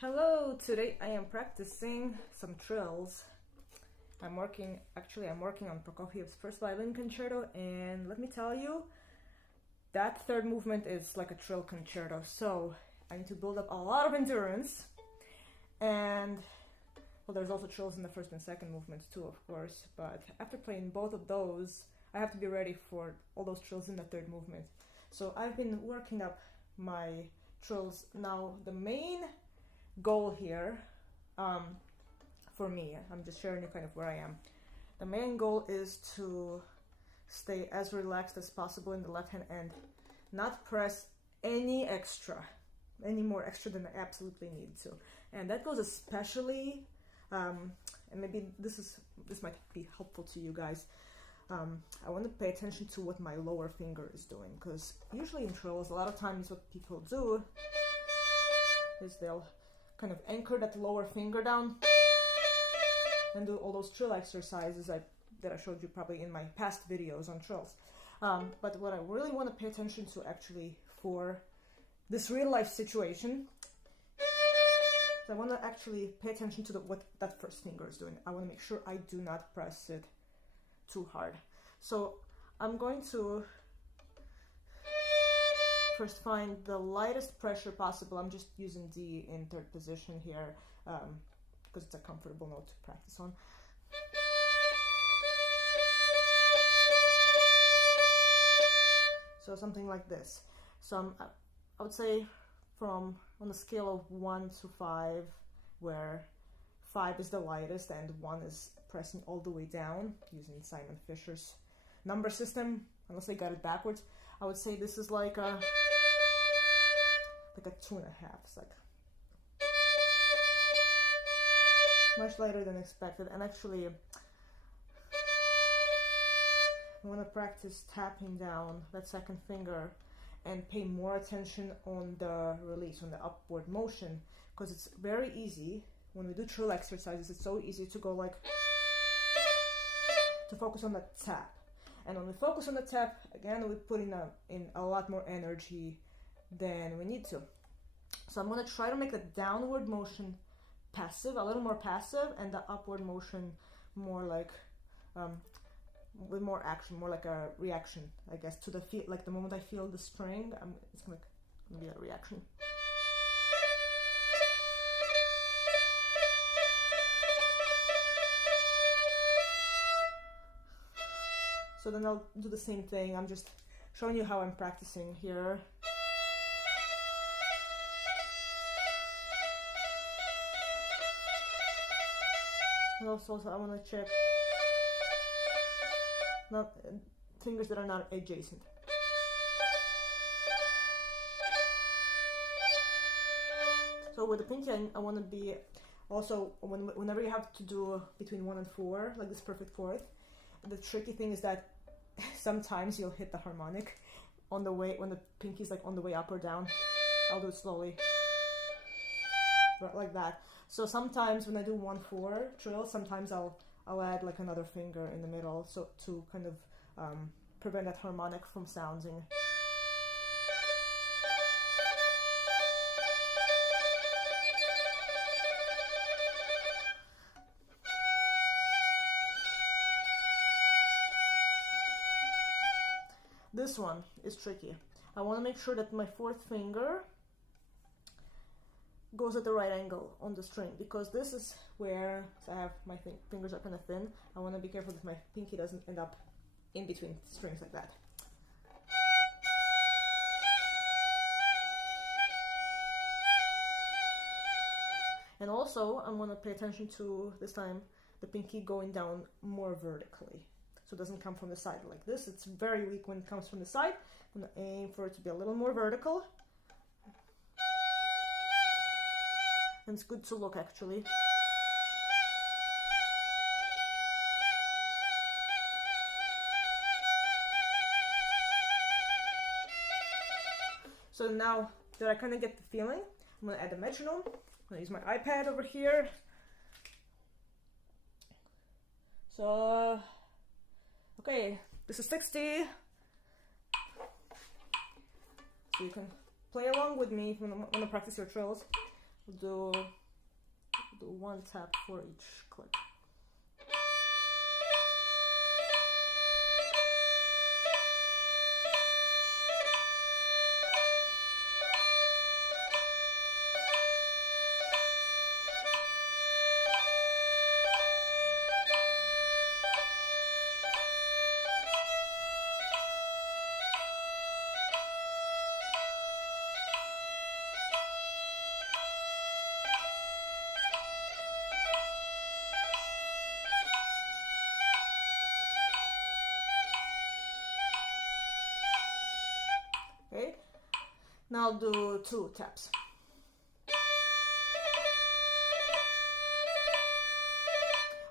Hello, today I am practicing some trills. I'm working on Prokofiev's first violin concerto, and let me tell you, that third movement is like a trill concerto, so I need to build up a lot of endurance. And well, there's also trills in the first and second movements too, of course, but after playing both of those, I have to be ready for all those trills in the third movement. So I've been working up my trills. Now the main goal here, for me, I'm just sharing you kind of where I am. The main goal is to stay as relaxed as possible in the left hand and not press any more extra than I absolutely need to. And that goes especially, and maybe this might be helpful to you guys. I want to pay attention to what my lower finger is doing, because usually in trills, a lot of times what people do is they'll kind of anchor that lower finger down and do all those trill exercises that I showed you probably in my past videos on trills. But what I really want to pay attention to actually for this real life situation, I want to actually pay attention to what that first finger is doing. I want to make sure I do not press it too hard. So I'm going to first find the lightest pressure possible. I'm just using D in third position here because it's a comfortable note to practice on. So something like this. So I would say on a scale of 1 to 5, where 5 is the lightest and 1 is pressing all the way down, using Simon Fisher's number system, unless I got it backwards, I would say this is like a 2.5. It's like much lighter than expected. And actually, I want to practice tapping down that second finger and pay more attention on the release, on the upward motion, because it's very easy when we do trill exercises. It's so easy to go like, to focus on the tap. And when we focus on the tap, again, we put in a lot more energy than we need to. So I'm going to try to make the downward motion passive, a little more passive, and the upward motion more like with more action, more like a reaction, I guess, to the feel. Like the moment I feel the string, it's gonna be a reaction. So then I'll do the same thing. I'm just showing you how I'm practicing here. And also I want to check fingers that are not adjacent. So with the pinky, I want to be also, whenever you have to do between 1 and 4, like this perfect fourth, the tricky thing is that sometimes you'll hit the harmonic on the way, when the pinky's like on the way up or down. I'll do it slowly, right, like that. So sometimes when I do 1/4 trill, sometimes I'll add like another finger in the middle, so to kind of prevent that harmonic from sounding. This one is tricky. I want to make sure that my fourth finger goes at the right angle on the string, because this is where, so I have my fingers are kind of thin. I want to be careful that my pinky doesn't end up in between strings like that. And also I'm going to pay attention to, this time, the pinky going down more vertically, so it doesn't come from the side like this. It's very weak when it comes from the side. I'm going to aim for it to be a little more vertical. And it's good to look, actually. So now that I kind of get the feeling, I'm going to add a metronome. I'm going to use my iPad over here. So, okay, this is 60. So you can play along with me when you practice your trills. do one tap for each click. Okay, now I'll do 2 taps.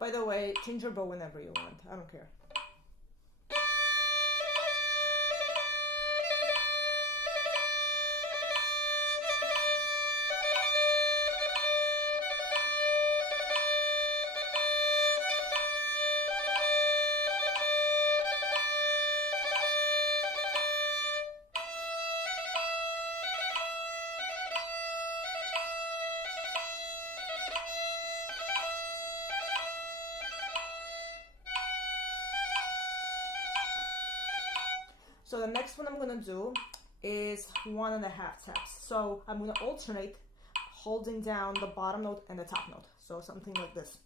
By the way, change your bow whenever you want, I don't care. So the next one I'm gonna do is 1.5 taps. So I'm gonna alternate holding down the bottom note and the top note. So something like this.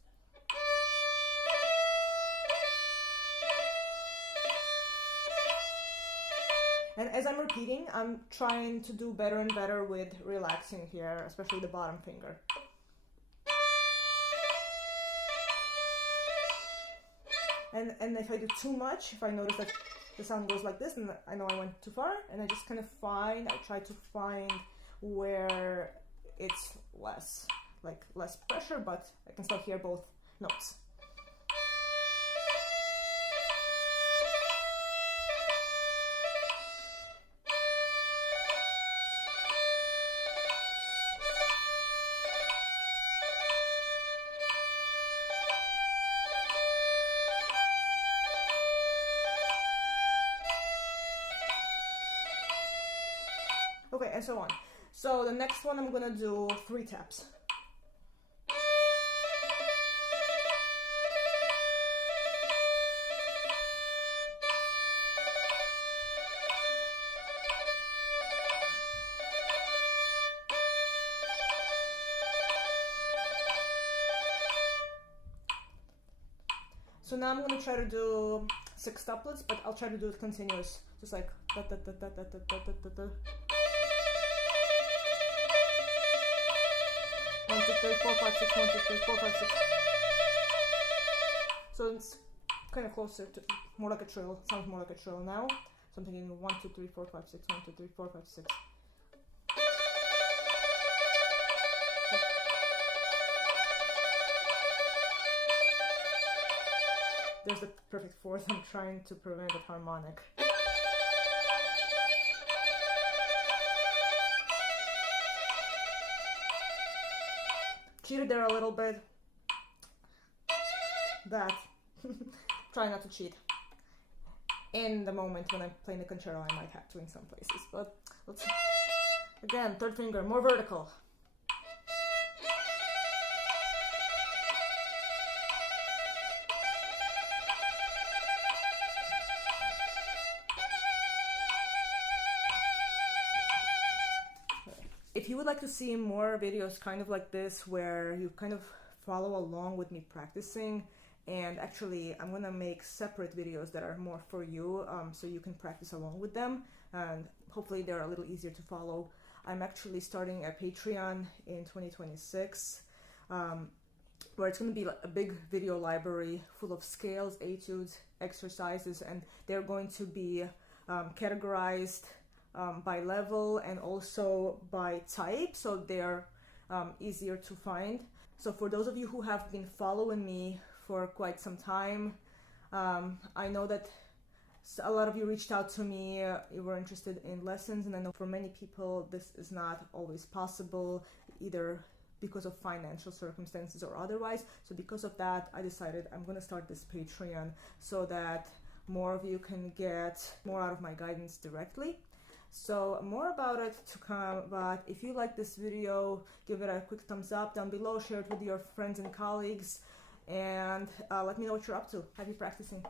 And as I'm repeating, I'm trying to do better and better with relaxing here, especially the bottom finger. And if I do too much, if I notice that the sound goes like this and I know I went too far, and I just kind of try to find where it's less pressure, but I can still hear both notes. Okay, and so on. So the next one I'm gonna do 3 taps. So now I'm gonna try to do 6 couplets, but I'll try to do it continuous, just like da da da da da da da da da. 1, 2, 3, 4, 5, 6, 1, 2, 3, 4, 5, 6. So it's kind of closer to more like a trill. It sounds more like a trill now. So I'm thinking 1, 2, 3, 4, 5, 6, 1, 2, 3, 4, 5, 6. There's the perfect 4th. I'm trying to prevent a harmonic. Cheated there a little bit. That. Try not to cheat. In the moment when I'm playing the concerto, I might have to in some places. But let's see. Again, 3rd finger, more vertical. If you would like to see more videos kind of like this, where you kind of follow along with me practicing, and actually I'm gonna make separate videos that are more for you, so you can practice along with them, and hopefully they're a little easier to follow. I'm actually starting a Patreon in 2026, where it's going to be a big video library full of scales, etudes, exercises, and they're going to be categorized by level and also by type, so they're easier to find. So for those of you who have been following me for quite some time, I know that a lot of you reached out to me, you were interested in lessons, and I know for many people this is not always possible, either because of financial circumstances or otherwise. So because of that, I decided I'm going to start this Patreon so that more of you can get more out of my guidance directly. So more about it to come, but if you like this video, give it a quick thumbs up down below, share it with your friends and colleagues, and let me know what you're up to. Happy practicing.